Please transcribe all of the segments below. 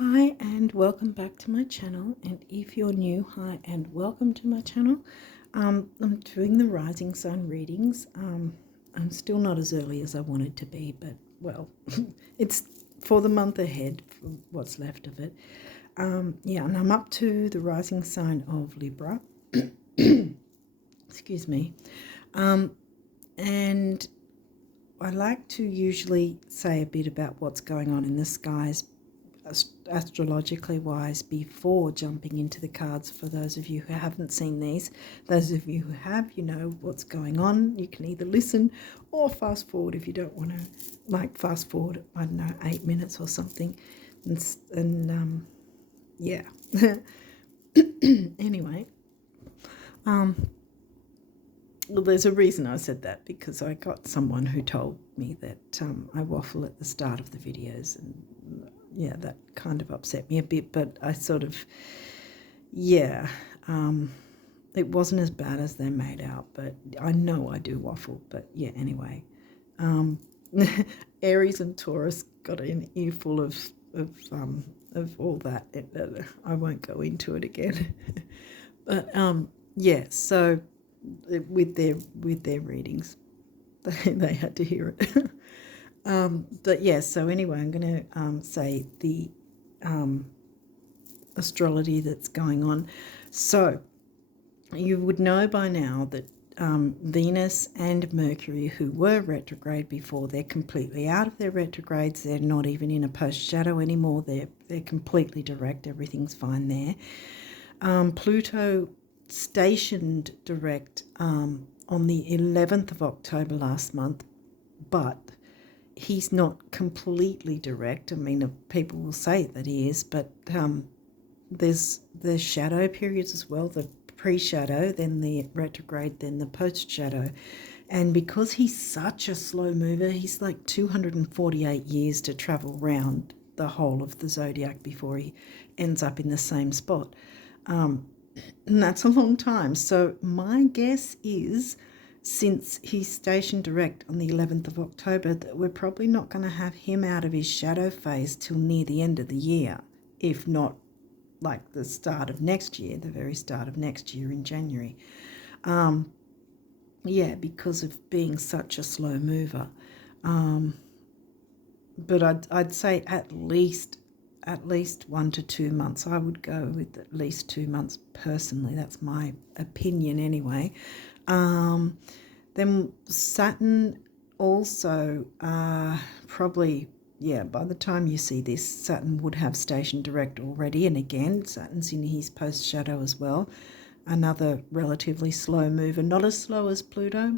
Hi and welcome back to my channel, and if you're new, hi and welcome to my channel. I'm doing the rising sign readings. I'm still not as early as I wanted to be, but well, it's for the month ahead, for what's left of it. Yeah, and I'm up to the rising sign of Libra. Excuse me. And I like to usually say a bit about what's going on in the skies astrologically wise before jumping into the cards. For those of you who haven't seen these, those of you who have, you know what's going on. You can either listen or fast forward if you don't want to, like, fast forward, I don't know, 8 minutes or something. And yeah. Anyway, well, there's a reason I said that, because I got someone who told me that I waffle at the start of the videos, and yeah, that kind of upset me a bit, but I sort of, yeah, it wasn't as bad as they're made out, but I know I do waffle, but yeah, anyway. Aries and Taurus got an earful of all that. I won't go into it again. But yeah, so with their readings, they had to hear it. But yeah, so anyway, I'm going to say the astrology that's going on. So you would know by now that Venus and Mercury, who were retrograde before, they're completely out of their retrogrades. They're not even in a post shadow anymore. They're completely direct. Everything's fine there. Pluto stationed direct on the 11th of October last month, but he's not completely direct. I mean, people will say that he is, but there's shadow periods as well, the pre-shadow, then the retrograde, then the post-shadow. And because he's such a slow mover, he's like 248 years to travel around the whole of the zodiac before he ends up in the same spot. And that's a long time. So my guess is, since he's stationed direct on the 11th of October, that we're probably not going to have him out of his shadow phase till near the end of the year, if not like the start of next year, the very start of next year in January. Yeah, because of being such a slow mover. But I'd say at least 1 to 2 months. I would go with at least 2 months personally. That's my opinion anyway. Then Saturn also probably, yeah, by the time you see this, Saturn would have stationed direct already. And again, Saturn's in his post shadow as well. Another relatively slow mover, not as slow as Pluto.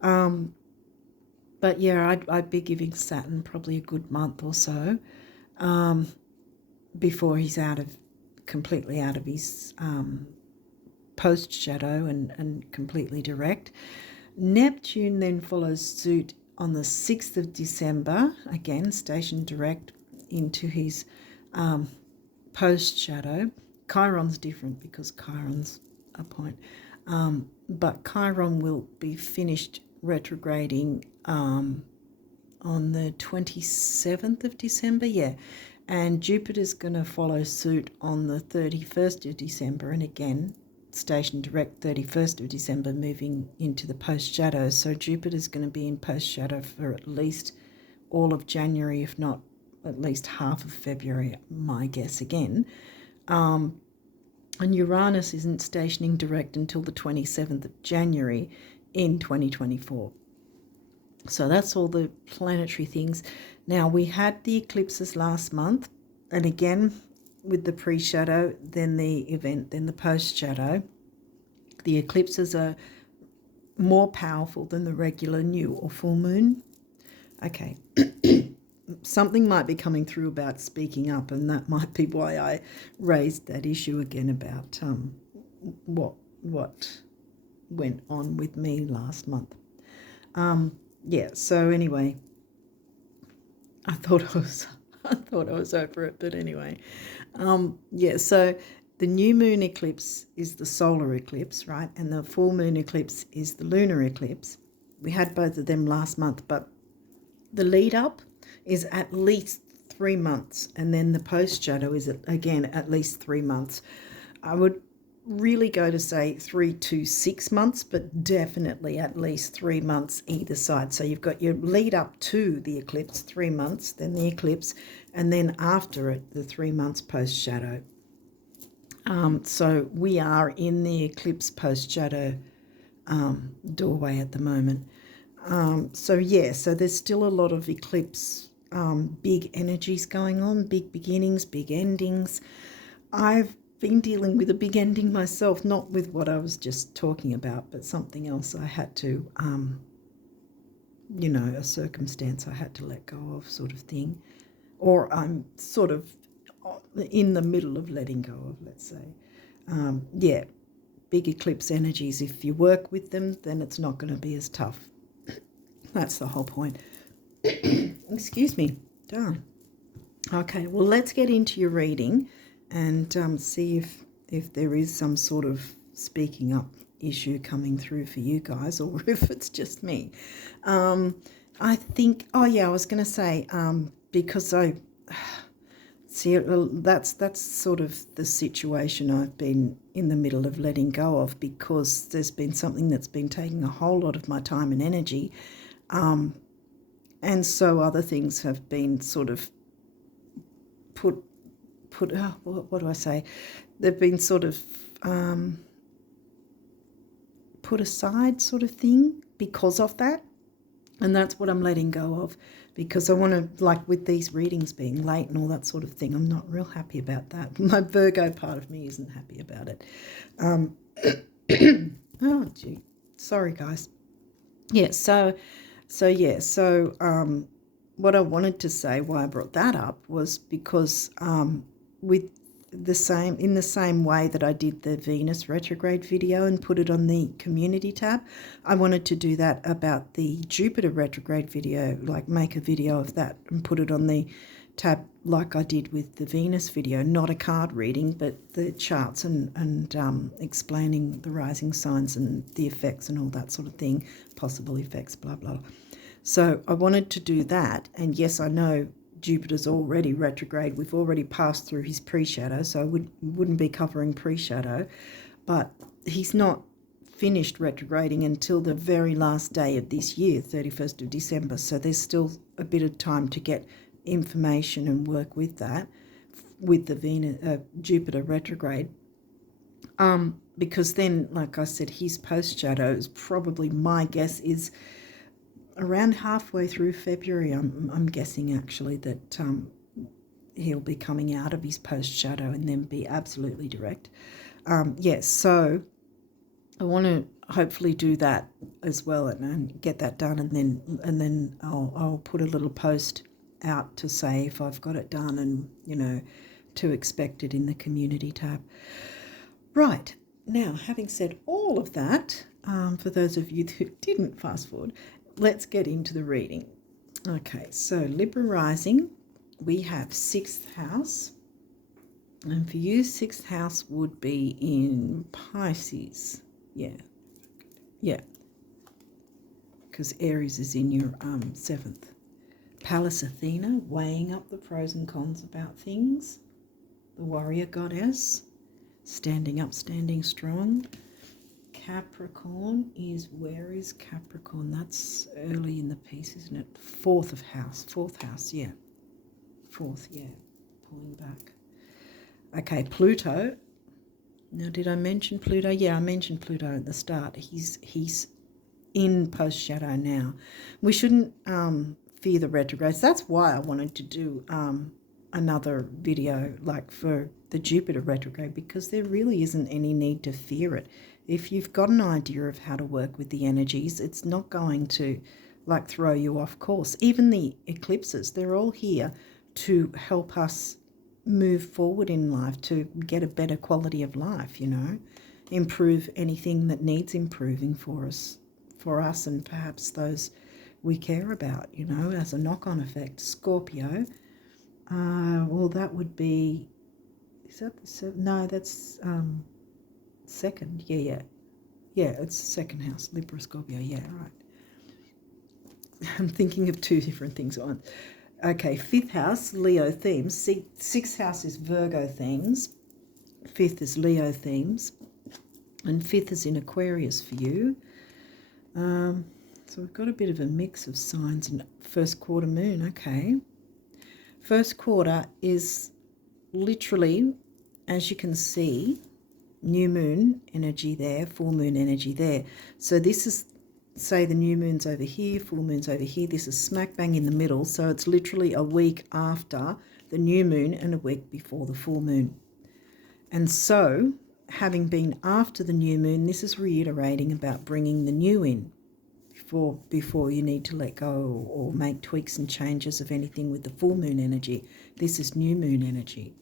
But yeah, I'd be giving Saturn probably a good month or so before he's completely out of his post shadow and completely direct. Neptune then follows suit on the 6th of December, again stationed direct into his post shadow. Chiron's different because Chiron's a point, but Chiron will be finished retrograding on the 27th of December, yeah. And Jupiter's going to follow suit on the 31st of December, and again, stationed direct 31st of December, moving into the post-shadow. So Jupiter's going to be in post-shadow for at least all of January, if not at least half of February, my guess again. And Uranus isn't stationing direct until the 27th of January in 2024. So that's all the planetary things. Now, we had the eclipses last month, and again, with the pre-shadow, then the event, then the post-shadow. The eclipses are more powerful than the regular new or full moon. Okay, something might be coming through about speaking up, and that might be why I raised that issue again about what went on with me last month. Yeah, so anyway, I thought I was over it, but anyway. Yeah, so the new moon eclipse is the solar eclipse, right? And the full moon eclipse is the lunar eclipse. We had both of them last month, but the lead up is at least 3 months, and then the post shadow is again at least 3 months. I would really go to say 3 to 6 months, but definitely at least 3 months either side. So you've got your lead up to the eclipse, 3 months, then the eclipse, and then after it, the 3 months post shadow. So we are in the eclipse post shadow doorway at the moment. So there's still a lot of eclipse big energies going on, big beginnings, big endings. I've been dealing with a big ending myself, not with what I was just talking about, but something else I had to, a circumstance I had to let go of, sort of thing. Or I'm sort of in the middle of letting go of, let's say. Big eclipse energies, if you work with them, then it's not going to be as tough. That's the whole point. Excuse me. Darn. Okay, well, let's get into your reading and see if there is some sort of speaking up issue coming through for you guys, or if it's just me. I think, I was going to say, because I see, that's sort of the situation I've been in the middle of letting go of, because there's been something that's been taking a whole lot of my time and energy, and so other things have been sort of put what do I say? They've been sort of put aside, sort of thing, because of that. And that's what I'm letting go of, because I want to, like with these readings being late and all that sort of thing, I'm not real happy about that. My Virgo part of me isn't happy about it. Oh, gee. Sorry, guys. What I wanted to say, why I brought that up, was because with in the same way that I did the Venus retrograde video and put it on the community tab, I wanted to do that about the Jupiter retrograde video, like make a video of that and put it on the tab like I did with the Venus video, not a card reading, but the charts and explaining the rising signs and the effects and all that sort of thing, possible effects, blah, blah. So I wanted to do that, and yes, I know Jupiter's already retrograde. We've already passed through his pre-shadow, so I wouldn't be covering pre-shadow, but he's not finished retrograding until the very last day of this year, 31st of December, so there's still a bit of time to get information and work with that, with the Jupiter retrograde, because then, like I said, his post-shadow is probably, my guess is, around halfway through February, I'm guessing actually, that he'll be coming out of his post shadow and then be absolutely direct. So I want to hopefully do that as well and get that done, and then I'll put a little post out to say if I've got it done, and to expect it in the community tab. Right, now, having said all of that, for those of you who didn't fast forward, let's get into the reading. Okay, so Libra rising, we have 6th house. And for you, 6th house would be in Pisces. Yeah. Because Aries is in your 7th. Pallas Athena, weighing up the pros and cons about things. The warrior goddess, standing up, standing strong. Capricorn is, where is Capricorn? That's early in the piece, isn't it? 4th house, yeah. 4th, yeah, pulling back. Okay, Pluto. Now, did I mention Pluto? Yeah, I mentioned Pluto at the start. He's in post-shadow now. We shouldn't fear the retrogrades. That's why I wanted to do another video like for the Jupiter retrograde, because there really isn't any need to fear it. If you've got an idea of how to work with the energies, it's not going to like throw you off course. Even the eclipses, they're all here to help us move forward in life, to get a better quality of life, improve anything that needs improving for us and perhaps those we care about, as a knock-on effect. Scorpio, well, that would be, is that the 7th? No, that's 2nd. Yeah, it's the 2nd house, Libra, Scorpio. Yeah, right. I'm thinking of 2 different things at once. Okay, 5th house, Leo themes. 6th house is Virgo themes. 5th is Leo themes. And 5th is in Aquarius for you. So we've got a bit of a mix of signs in first quarter moon. Okay. First quarter is literally, as you can see, new moon energy there, full moon energy there. So this is, say the new moon's over here, full moon's over here. This is smack bang in the middle. So it's literally a week after the new moon and a week before the full moon. And so, having been after the new moon, this is reiterating about bringing the new in before you need to let go or make tweaks and changes of anything with the full moon energy. This is new moon energy.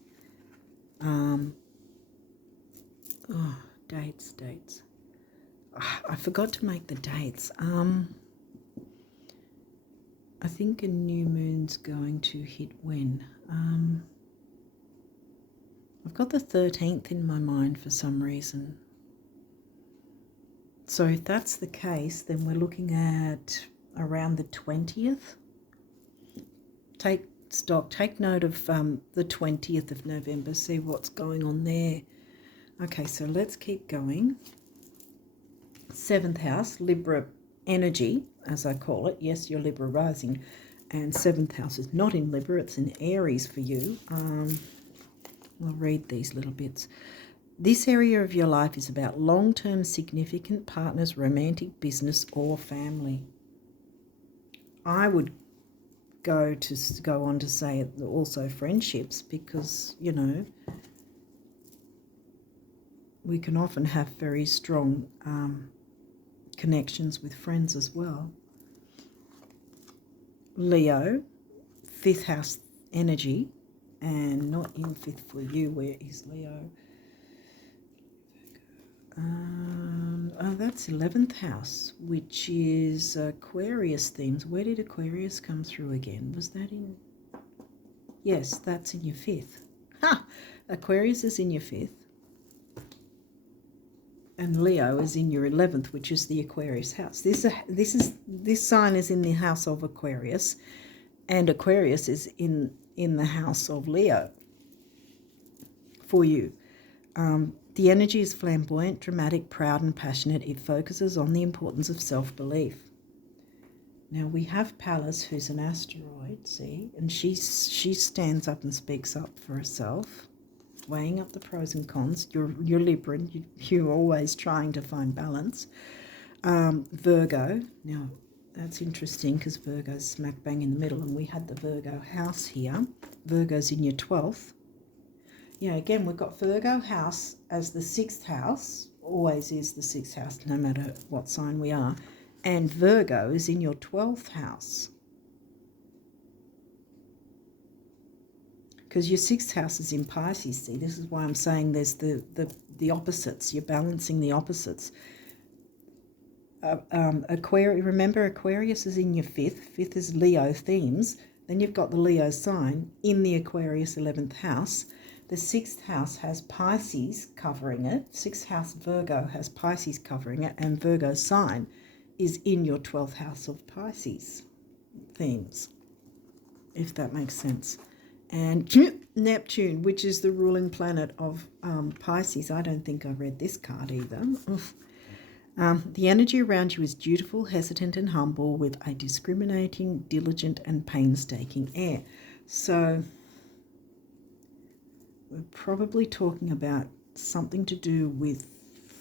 Dates. I forgot to make the dates. I think a new moon's going to hit when? I've got the 13th in my mind for some reason. So if that's the case, then we're looking at around the 20th. Take note of the 20th of November, see what's going on there. Okay, so let's keep going. 7th house, Libra energy, as I call it. Yes, you're Libra rising. And 7th house is not in Libra, it's in Aries for you. I'll read these little bits. This area of your life is about long-term significant partners, romantic, business, or family. I would go on to say also friendships, because, you know, we can often have very strong connections with friends as well. Leo, 5th house energy, and not in 5th for you. Where is Leo? That's 11th house, which is Aquarius themes. Where did Aquarius come through again? Was that in? Yes, that's in your 5th. Ha! Aquarius is in your 5th. And Leo is in your 11th, which is the Aquarius house. This sign is in the house of Aquarius, and Aquarius is in the house of Leo for you. The energy is flamboyant, dramatic, proud, and passionate. It focuses on the importance of self-belief. Now we have Pallas, who's an asteroid, see, and she stands up and speaks up for herself, weighing up the pros and cons. You're Libran, you're always trying to find balance. Virgo, now that's interesting because Virgo's smack bang in the middle, and we had the Virgo house here. Virgo's in your 12th. Yeah, again, we've got Virgo house as the 6th house, always is the 6th house, no matter what sign we are. And Virgo is in your 12th house. Because your 6th house is in Pisces, see, this is why I'm saying there's the opposites. You're balancing the opposites. Remember, Aquarius is in your 5th. 5th is Leo themes. Then you've got the Leo sign in the Aquarius 11th house. The 6th house has Pisces covering it. 6th house Virgo has Pisces covering it, and Virgo's sign is in your 12th house of Pisces themes, if that makes sense. And Neptune, which is the ruling planet of Pisces. I don't think I read this card either. The energy around you is dutiful, hesitant, and humble, with a discriminating, diligent, and painstaking air. So we're probably talking about something to do with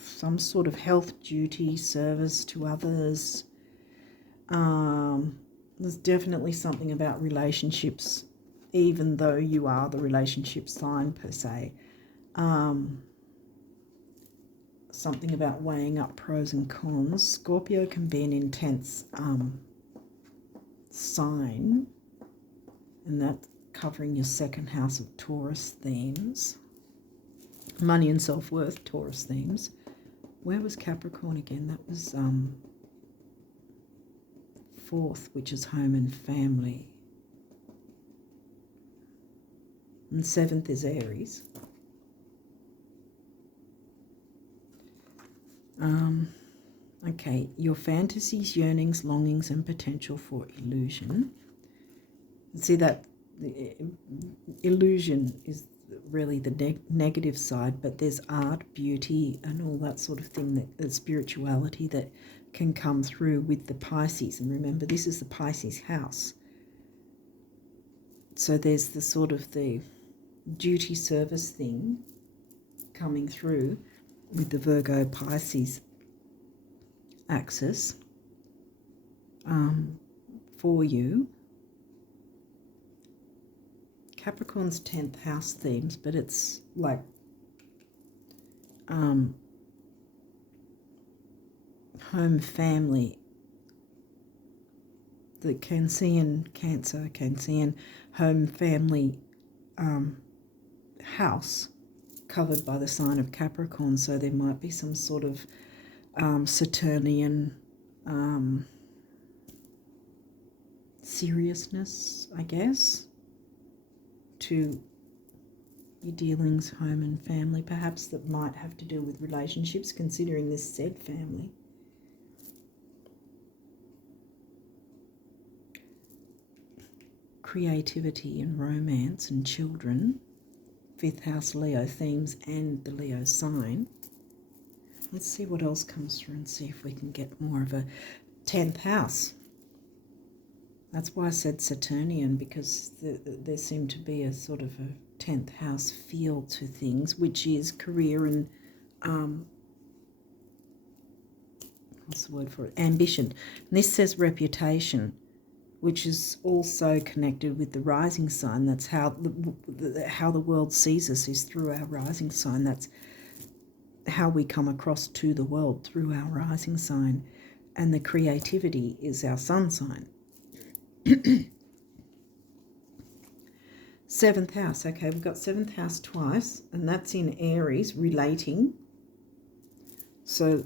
some sort of health duty, service to others. There's definitely something about relationships, even though you are the relationship sign per se. Something about weighing up pros and cons. Scorpio can be an intense sign, and that's covering your 2nd house of Taurus themes. Money and self-worth, Taurus themes. Where was Capricorn again? That was 4th, which is home and family. And 7th is Aries. Okay, your fantasies, yearnings, longings, and potential for illusion. See that illusion is really the negative side, but there's art, beauty, and all that sort of thing, that spirituality that can come through with the Pisces. And remember, this is the Pisces house. So there's the sort of the duty service thing coming through with the Virgo Pisces axis for you. Capricorn's 10th house themes, but it's like home, family, the Cancer, home, family, house covered by the sign of Capricorn. So there might be some sort of Saturnian seriousness, I guess, to your dealings, home and family, perhaps that might have to do with relationships, considering this said family. Creativity and romance and children, 5th house Leo themes and the Leo sign. Let's see what else comes through and see if we can get more of a 10th house. That's why I said Saturnian, because there seemed to be a sort of a 10th house feel to things, which is career and, what's the word for it? Ambition. And this says reputation, which is also connected with the rising sign. That's how the world sees us, is through our rising sign. That's how we come across to the world, through our rising sign. And the creativity is our sun sign. 7th house. Okay, we've got 7th house twice, and that's in Aries, relating. So,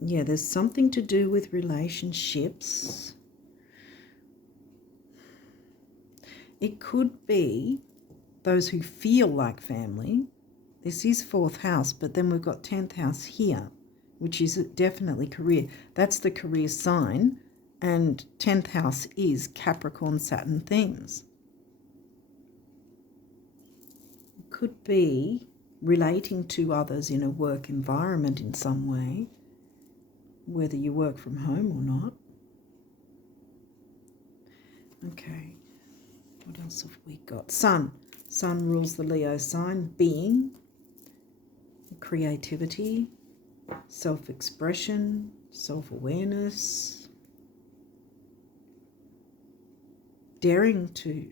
yeah, there's something to do with relationships. It could be those who feel like family. This is 4th house, but then we've got 10th house here, which is definitely career. That's the career sign, and 10th house is Capricorn Saturn themes. It could be relating to others in a work environment in some way, whether you work from home or not. Okay. What else have we got? Sun. Sun rules the Leo sign. Being, creativity, self-expression, self-awareness, daring to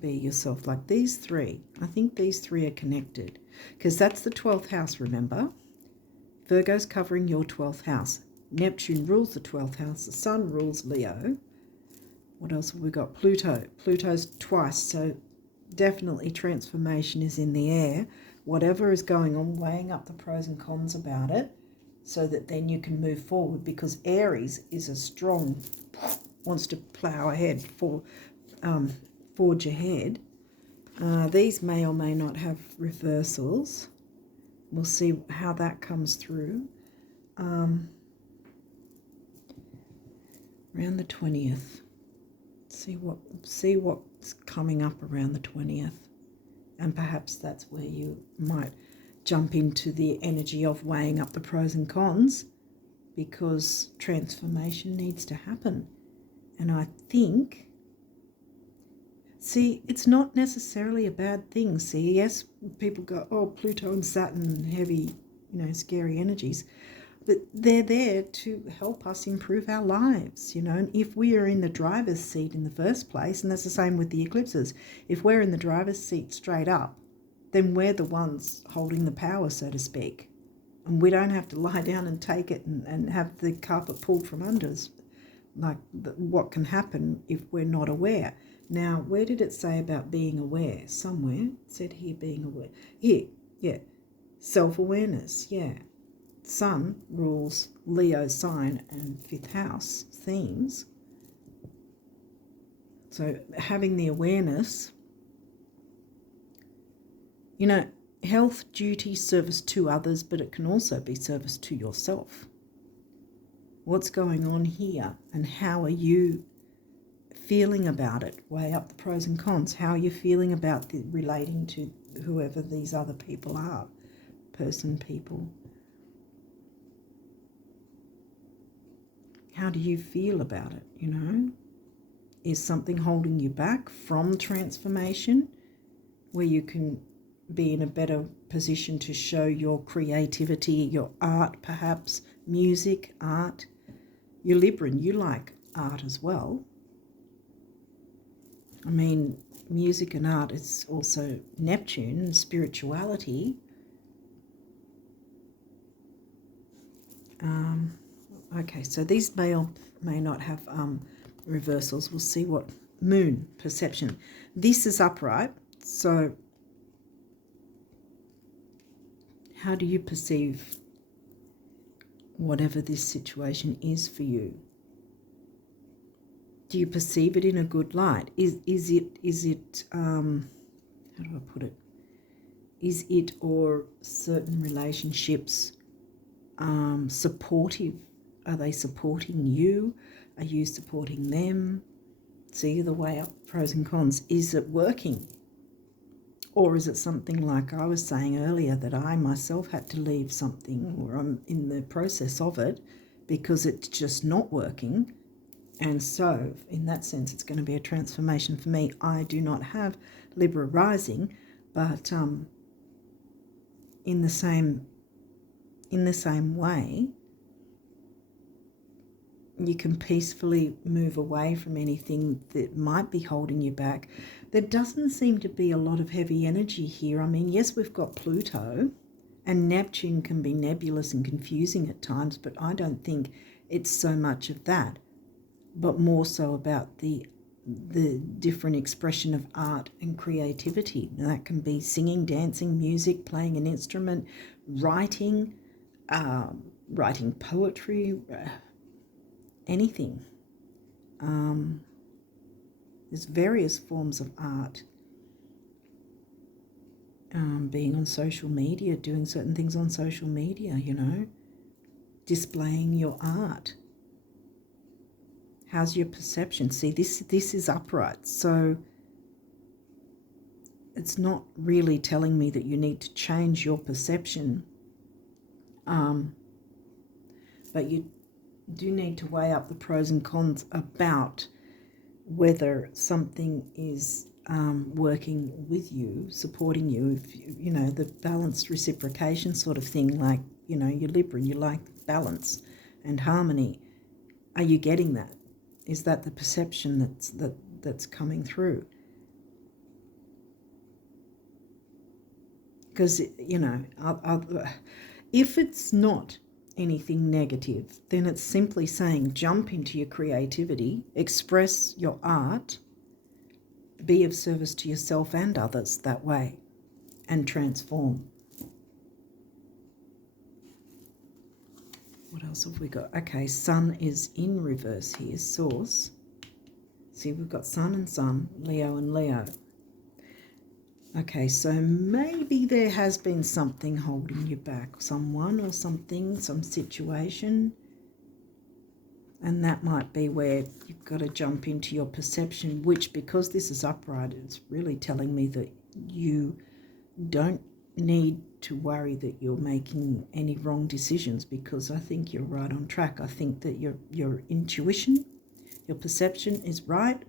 be yourself. Like these three. I think these three are connected, because that's the 12th house, remember? Virgo's covering your 12th house. Neptune rules the 12th house. The Sun rules Leo. What else have we got? Pluto. Pluto's twice, so definitely transformation is in the air. Whatever is going on, weighing up the pros and cons about it, so that then you can move forward, because Aries is a strong, wants to plow ahead, forge ahead. These may or may not have reversals. We'll see how that comes through. Around the 20th. See what's coming up around the 20th, and perhaps that's where you might jump into the energy of weighing up the pros and cons, because transformation needs to happen. And I think, see, it's not necessarily a bad thing. See, yes, people go, oh, Pluto and Saturn, heavy, scary energies. But they're there to help us improve our lives, And if we are in the driver's seat in the first place, and that's the same with the eclipses, if we're in the driver's seat straight up, then we're the ones holding the power, so to speak. And we don't have to lie down and take it and have the carpet pulled from under us, like what can happen if we're not aware. Now, where did it say about being aware? Somewhere it said here, being aware. Here, yeah. Self-awareness, yeah. Sun rules Leo sign and 5th house themes. So having the awareness, health, duty, service to others, but it can also be service to yourself. What's going on here, and how are you feeling about it? Weigh up the pros and cons. How are you feeling about relating to whoever these other people are? People. How do you feel about it, you know? Is something holding you back from transformation where you can be in a better position to show your creativity, your art perhaps, music, art? You're Libran, you like art as well. I mean, music and art is also Neptune and spirituality. Okay, so these may or may not have reversals. We'll see what moon perception. This is upright, so how do you perceive whatever this situation is for you? Do you perceive it in a good light? Is it how do I put it? Is it or certain relationships supportive? Are they supporting you? Are you supporting them? See the way up, pros and cons. Is it working? Or is it something like I was saying earlier, that I myself had to leave something, or I'm in the process of it because it's just not working? And so in that sense, it's going to be a transformation for me. I do not have Libra rising, but in the same way, you can peacefully move away from anything that might be holding you back. There doesn't seem to be a lot of heavy energy here. I mean, yes, we've got Pluto, and Neptune can be nebulous and confusing at times, but I don't think it's so much of that, but more so about the different expression of art and creativity. Now, that can be singing, dancing, music, playing an instrument, writing poetry, anything. There's various forms of art. Being on social media, doing certain things on social media, you know, displaying your art. How's your perception? See, this is upright, so it's not really telling me that you need to change your perception, but you do need to weigh up the pros and cons about whether something is working with you, supporting you. If you know, the balanced reciprocation sort of thing, like, you know, you're Libra and you like balance and harmony. Are you getting that? Is that the perception that's coming through? Because, you know, if it's not anything negative, then it's simply saying jump into your creativity, express your art, be of service to yourself and others that way, and transform. What else have we got? Okay, Sun is in reverse here, source. See, we've got Sun and Sun, Leo and Leo. Okay, so maybe there has been something holding you back, someone or something, some situation. And that might be where you've got to jump into your perception, which, because this is upright, it's really telling me that you don't need to worry that you're making any wrong decisions, because I think you're right on track. I think that your intuition, your perception is right.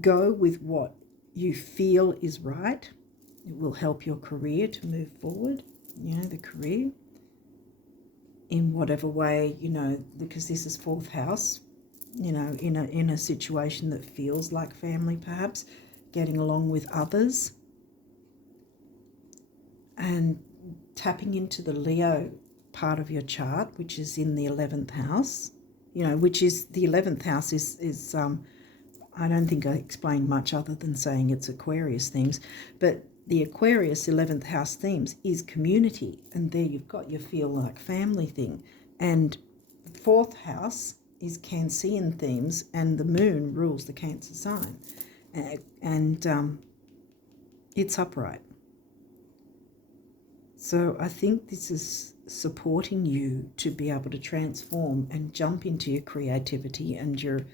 Go with what you feel is right. It will help your career to move forward, you know, the career, in whatever way, you know, because this is fourth house, you know, in a situation that feels like family, perhaps, getting along with others, and tapping into the Leo part of your chart, which is in the 11th house, you know, which is the 11th house is I don't think I explained much other than saying it's Aquarius themes, but the Aquarius 11th house themes is community, and there you've got your feel like family thing. And the fourth house is Cancerian themes, and the moon rules the Cancer sign, and it's upright. So I think this is supporting you to be able to transform and jump into your creativity and your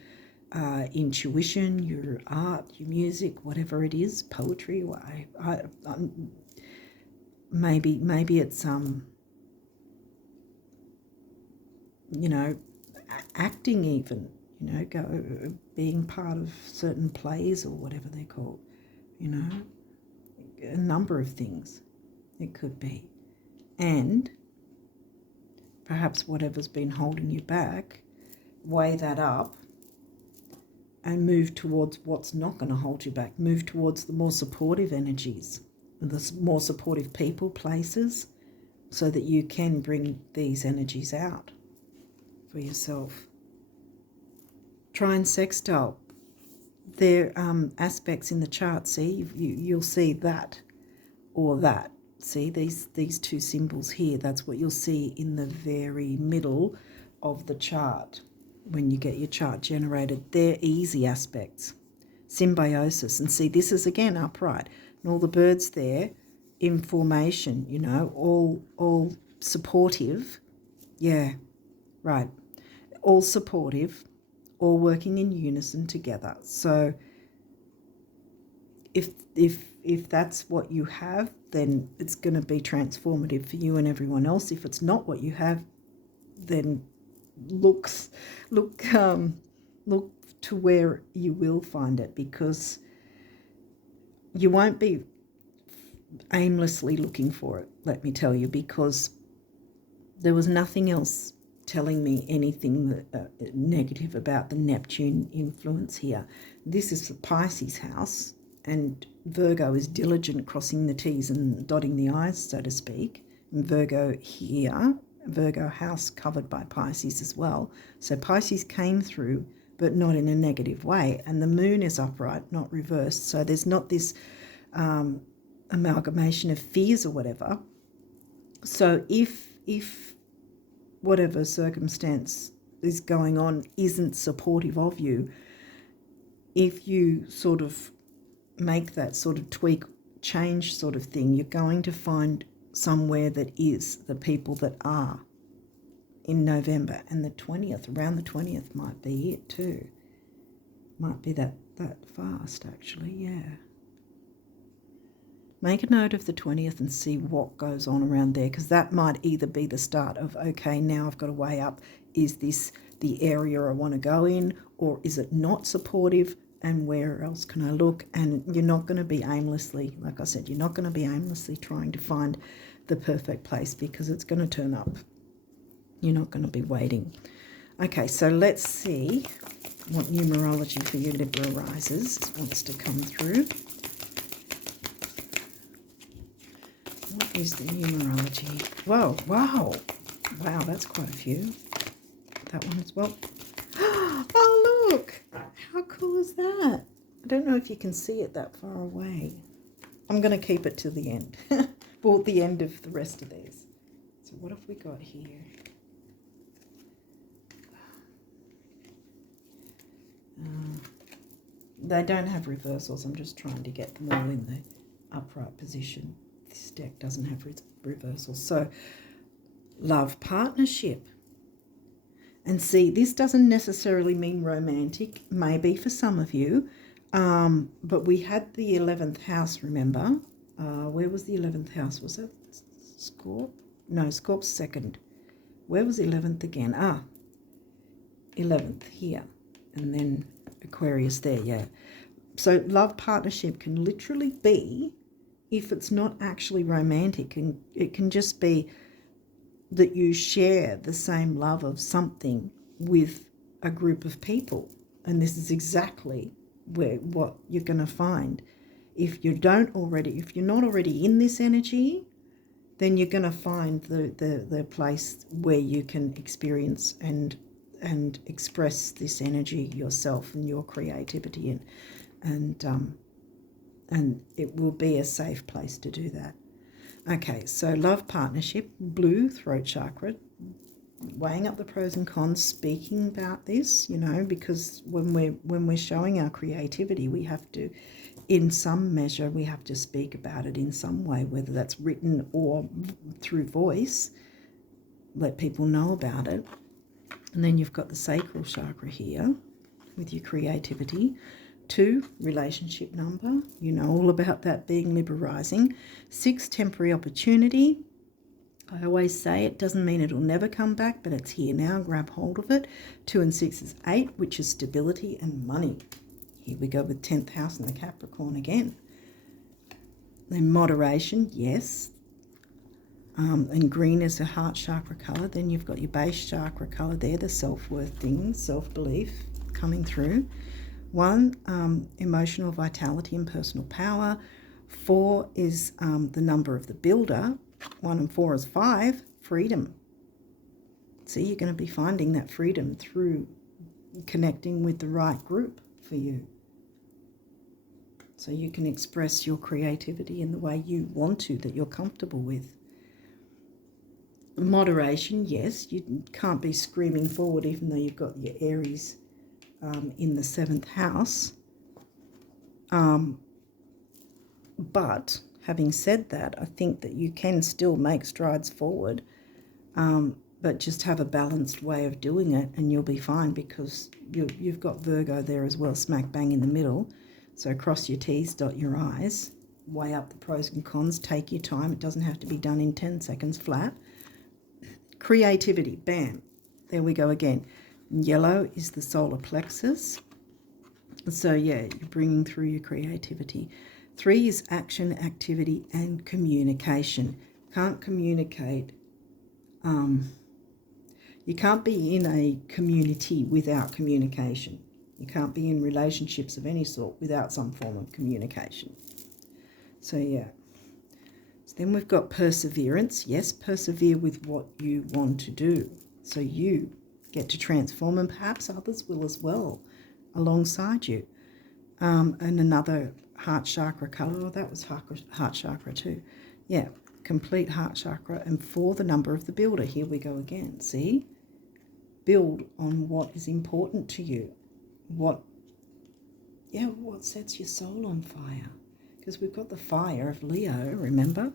intuition, your art, your music, whatever it is, poetry. Maybe it's you know, acting even. You know, being part of certain plays or whatever they're called. You know, a number of things it could be, and perhaps whatever's been holding you back, weigh that up and move towards what's not going to hold you back. Move towards the more supportive energies, the more supportive people, places, so that you can bring these energies out for yourself. Trine sextile. There are aspects in the chart, see, you'll see that or that. See, these two symbols here, that's what you'll see in the very middle of the chart when you get your chart generated. They're easy aspects. Symbiosis. And see, this is again upright. And all the birds there in formation, you know, all supportive. Yeah, right. All supportive, all working in unison together. So if that's what you have, then it's going to be transformative for you and everyone else. If it's not what you have, then look to where you will find it, because you won't be aimlessly looking for it, let me tell you, because there was nothing else telling me anything negative about the Neptune influence here. This is the Pisces house, and Virgo is diligent, crossing the T's and dotting the I's, so to speak. And Virgo here, Virgo house covered by Pisces as well. So Pisces came through, but not in a negative way. And the moon is upright, not reversed. So there's not this amalgamation of fears or whatever. So if whatever circumstance is going on isn't supportive of you, if you sort of make that sort of tweak, change sort of thing, you're going to find somewhere that is, the people that are, in November. And the 20th, around the 20th might be it too. Might be that fast, actually, yeah. Make a note of the 20th and see what goes on around there, because that might either be the start of, okay, now I've got to weigh up, is this the area I want to go in, or is it not supportive, and where else can I look? And you're not going to be aimlessly, like I said, you're not going to be aimlessly trying to find the perfect place, because it's going to turn up. You're not going to be waiting. Okay, so let's see what numerology for your Libra risers wants to come through. What is the numerology? Whoa, wow. Wow, that's quite a few. That one as well. Oh, look. How cool is that? I don't know if you can see it that far away. I'm going to keep it to the end. Well, the end of the rest of these. So what have we got here? They don't have reversals. I'm just trying to get them all in the upright position. This deck doesn't have reversals. So, love, partnership. And see, this doesn't necessarily mean romantic, maybe for some of you. But we had the 11th house, remember? Where was the 11th house? Was it Scorp? No, Scorp's second. Where was 11th again? 11th here. And then Aquarius there, yeah. So love partnership can literally be, if it's not actually romantic, and it can just be that you share the same love of something with a group of people. And this is exactly what you're going to find. If you're not already in this energy, then you're going to find the place where you can experience and express this energy yourself and your creativity, and it will be a safe place to do that. Okay, so love, partnership, blue, throat chakra, weighing up the pros and cons, speaking about this, because when we're showing our creativity, we have to, in some measure, we have to speak about it in some way, whether that's written or through voice, let people know about it. And then you've got the sacral chakra here. with your creativity. 2, relationship number. You know all about that being Libra rising. 6, temporary opportunity. I always say it doesn't mean it'll never come back, but it's here now. Grab hold of it. 2 and 6 is 8, which is stability and money. Here we go with 10th house and the Capricorn again. Then moderation, yes. And green is a heart chakra colour. Then you've got your base chakra colour there, the self-worth things, self-belief coming through. 1, emotional vitality and personal power. 4 is the number of the builder. 1 and 4 is 5, freedom. See, you're going to be finding that freedom through connecting with the right group for you. So you can express your creativity in the way you want to, that you're comfortable with. Moderation, yes, you can't be screaming forward even though you've got your Aries in the 7th house. But having said that, I think that you can still make strides forward, but just have a balanced way of doing it and you'll be fine, because you've got Virgo there as well, smack bang in the middle. So cross your T's, dot your I's, weigh up the pros and cons, take your time. It doesn't have to be done in 10 seconds flat. Creativity, bam, there we go again. Yellow is the solar plexus. So yeah, you're bringing through your creativity. 3 is action, activity, and communication. Can't communicate. You can't be in a community without communication. You can't be in relationships of any sort without some form of communication. So yeah. So then we've got perseverance. Yes, persevere with what you want to do. So you get to transform, and perhaps others will as well alongside you. And another heart chakra colour. Oh, that was heart chakra too. Yeah, complete heart chakra. And 4, the number of the builder. Here we go again. See? Build on what is important to you. What sets your soul on fire? Because we've got the fire of Leo, remember?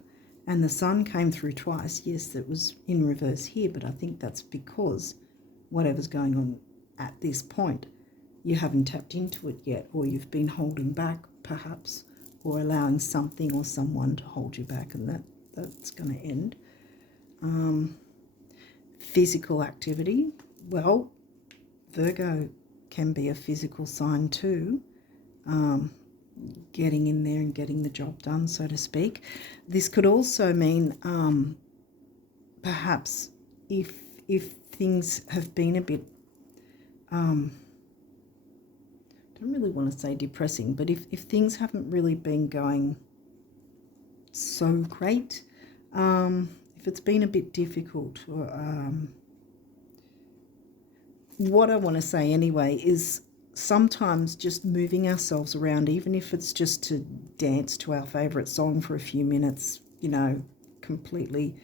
And the sun came through twice. Yes, it was in reverse here, but I think that's because whatever's going on at this point, you haven't tapped into it yet, or you've been holding back perhaps, or allowing something or someone to hold you back, and that's going to end. Physical activity. Well, Virgo can be a physical sign too. Getting in there and getting the job done, so to speak. This could also mean perhaps if things have been a bit, don't really want to say depressing, but if things haven't really been going so great, if it's been a bit difficult, or what I want to say anyway is sometimes just moving ourselves around, even if it's just to dance to our favourite song for a few minutes, completely,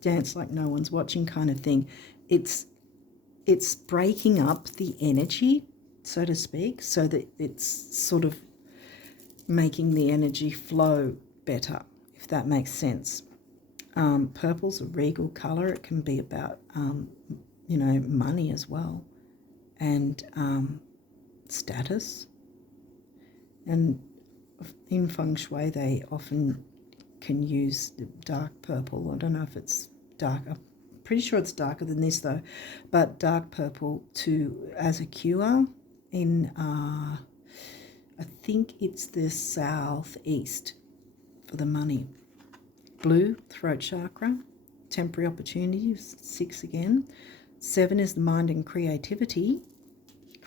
dance like no one's watching kind of thing. It's breaking up the energy, so to speak, so that it's sort of making the energy flow better, if that makes sense. Purple's a regal colour. It can be about, money as well, and status. And in feng shui, they often can use dark purple. I don't know if it's dark. I'm pretty sure it's darker than this though, but dark purple as a cure in I think it's the southeast for the money. Blue, throat chakra, temporary opportunity, 6 again. 7 is the mind and creativity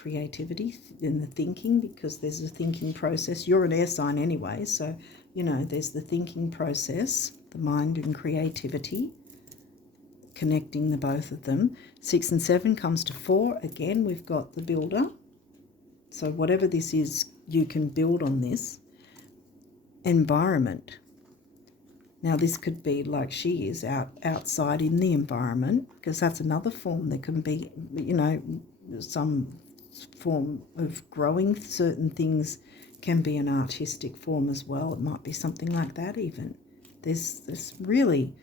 in the thinking, because there's a thinking process. You're an air sign anyway, so there's the thinking process, the mind and creativity, connecting the both of them. 6 and 7 comes to 4. Again, we've got the builder. So whatever this is, you can build on this. Environment. Now this could be like she is outside in the environment, because that's another form. There can be, some form of growing. Certain things can be an artistic form as well. It might be something like that even. There's really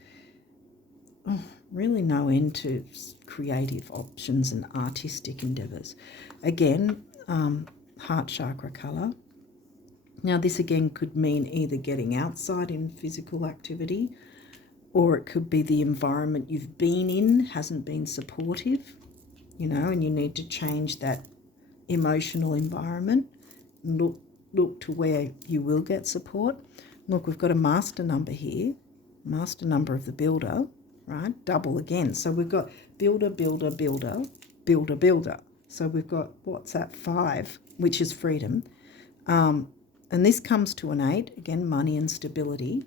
no end to creative options and artistic endeavours. Again, heart chakra colour. Now, this again could mean either getting outside in physical activity, or it could be the environment you've been in hasn't been supportive, you know, and you need to change that emotional environment. Look to where you will get support. Look, we've got a master number here, master number of the builder, right? Double again. So we've got builder, builder, builder, builder, builder. So we've got, what's that, 5, which is freedom. And this comes to an 8, again, money and stability.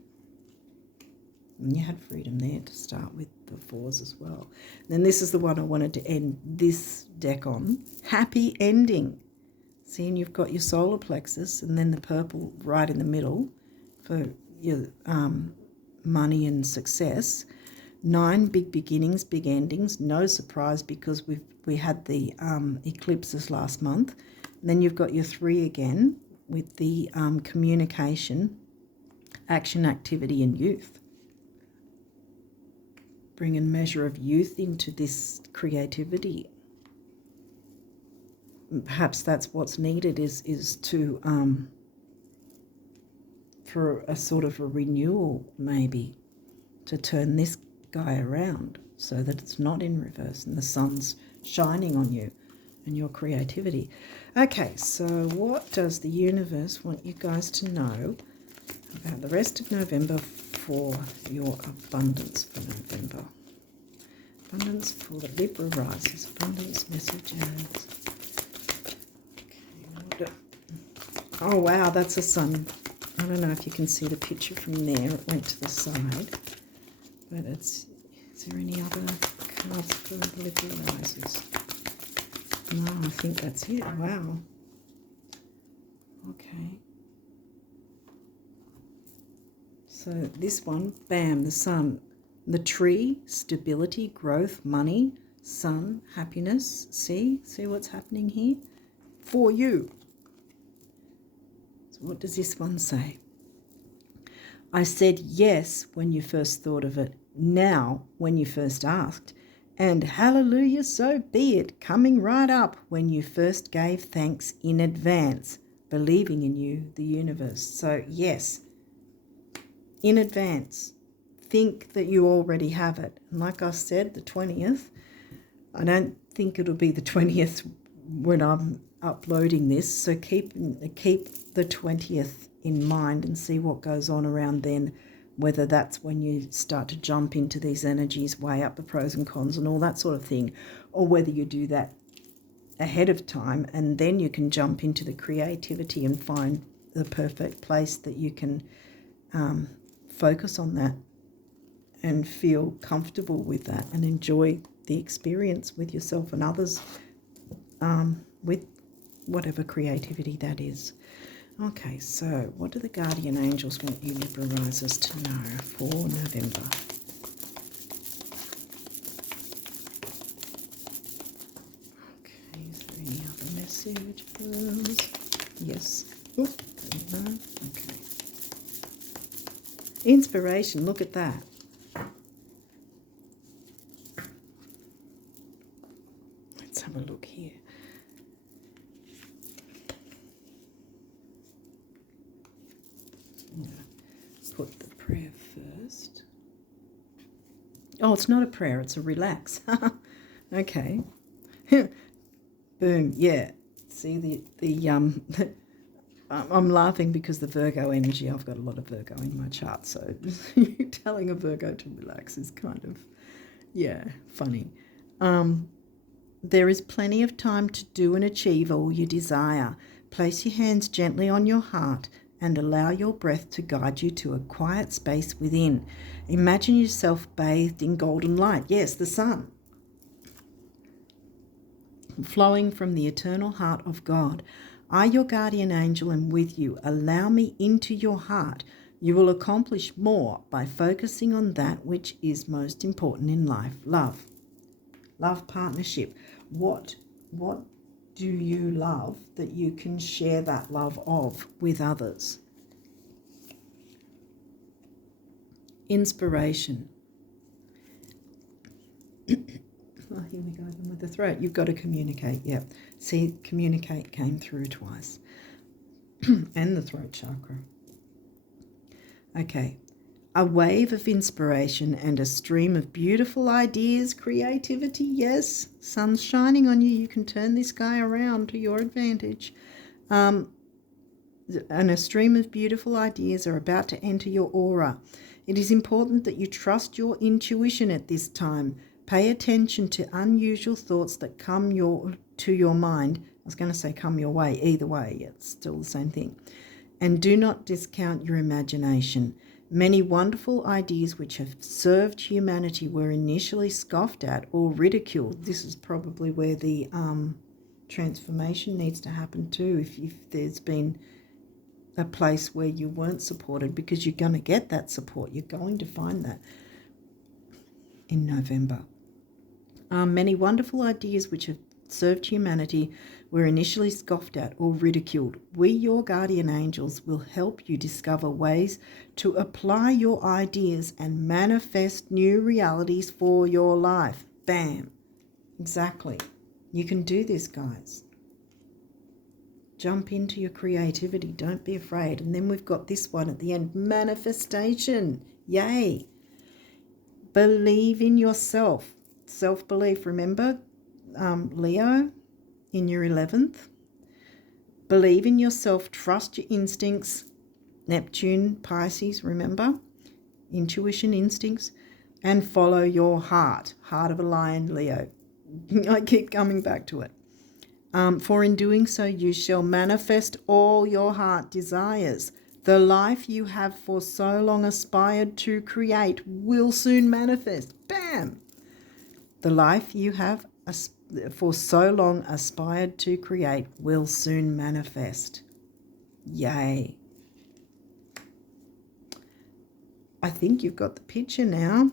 And you had freedom there to start with, the 4s as well. And then this is the one I wanted to end this deck on. Happy ending. See, and you've got your solar plexus and then the purple right in the middle for your money and success. 9, big beginnings, big endings. No surprise because we had the eclipses last month. And then you've got your 3 again with the communication, action, activity, and youth. Bring a measure of youth into this creativity. Perhaps that's what's needed is to for a sort of a renewal, maybe, to turn this guy around so that it's not in reverse and the sun's shining on you and your creativity. Okay, so what does the universe want you guys to know about the rest of November for your abundance for November? Abundance for the Libra risers. Abundance messages. Okay. Oh, wow, that's a sun. I don't know if you can see the picture from there. It went to the side. But it's... Is there any other cards for the Libra risers? No, I think that's it. Wow. Okay. So this one, bam, the sun. The tree, stability, growth, money, sun, happiness. See what's happening here? For you. So what does this one say? I said yes when you first thought of it, now when you first asked, and hallelujah, so be it, coming right up when you first gave thanks in advance, believing in you, the universe. So yes, in advance. Think that you already have it. And like I said, the 20th, I don't think it'll be the 20th when I'm uploading this, so keep the 20th in mind and see what goes on around then, whether that's when you start to jump into these energies, weigh up the pros and cons and all that sort of thing, or whether you do that ahead of time and then you can jump into the creativity and find the perfect place that you can focus on that and feel comfortable with that and enjoy the experience with yourself and others with whatever creativity that is. Okay, so what do the guardian angels want you Libra risers to know for November? Okay, is there any other messages? Yes. Oh, no. Okay. Inspiration, look at that. Let's have a look here. Put the prayer first. Oh, it's not a prayer, it's a relax. Okay. Boom, yeah. See the I'm laughing because the Virgo energy, I've got a lot of Virgo in my chart, so telling a Virgo to relax is kind of, yeah, funny. There is plenty of time to do and achieve all you desire. Place your hands gently on your heart and allow your breath to guide you to a quiet space within. Imagine yourself bathed in golden light. Yes, the sun. Flowing from the eternal heart of God. I, your guardian angel, am with you. Allow me into your heart. You will accomplish more by focusing on that which is most important in life. Love. Love, partnership. What do you love that you can share that love of with others? Inspiration. here we go then with the throat. You've got to communicate, yeah. See, communicate came through twice. And the throat chakra. Okay. A wave of inspiration and a stream of beautiful ideas, creativity, yes. Sun's shining on you. You can turn this guy around to your advantage. And a stream of beautiful ideas are about to enter your aura. It is important that you trust your intuition at this time. Pay attention to unusual thoughts that come to your mind. I was going to say come your way. Either way, it's still the same thing. And do not discount your imagination. Many wonderful ideas which have served humanity were initially scoffed at or ridiculed. This is probably where the transformation needs to happen too, if there's been a place where you weren't supported, because you're going to get that support. You're going to find that in November. Many wonderful ideas which have served humanity were initially scoffed at or ridiculed. We, your guardian angels, will help you discover ways to apply your ideas and manifest new realities for your life. Bam. Exactly. You can do this, guys. Jump into your creativity. Don't be afraid. And then we've got this one at the end. Manifestation. Yay. Believe in yourself. Self-belief, remember? Leo, in your 11th. Believe in yourself. Trust your instincts. Neptune, Pisces, remember? Intuition, instincts. And follow your heart. Heart of a lion, Leo. I keep coming back to it. For in doing so, you shall manifest all your heart desires. The life you have for so long aspired to create will soon manifest. Bam! The life you have for so long aspired to create will soon manifest. Yay. I think you've got the picture now.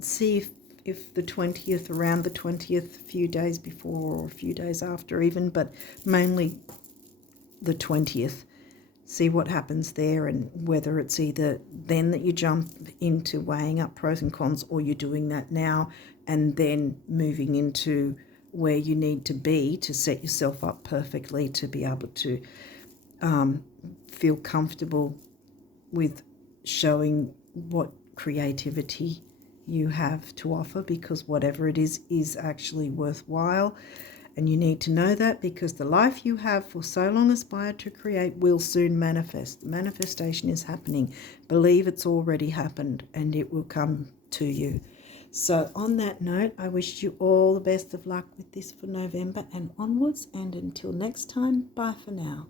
See if the 20th, around the 20th, a few days before or a few days after even, but mainly the 20th. See what happens there, and whether it's either then that you jump into weighing up pros and cons, or you're doing that now and then moving into where you need to be to set yourself up perfectly to be able to feel comfortable with showing what creativity you have to offer, because whatever it is actually worthwhile. And you need to know that, because the life you have for so long aspired to create will soon manifest. The manifestation is happening. Believe it's already happened and it will come to you. So on that note, I wish you all the best of luck with this for November and onwards. And until next time, bye for now.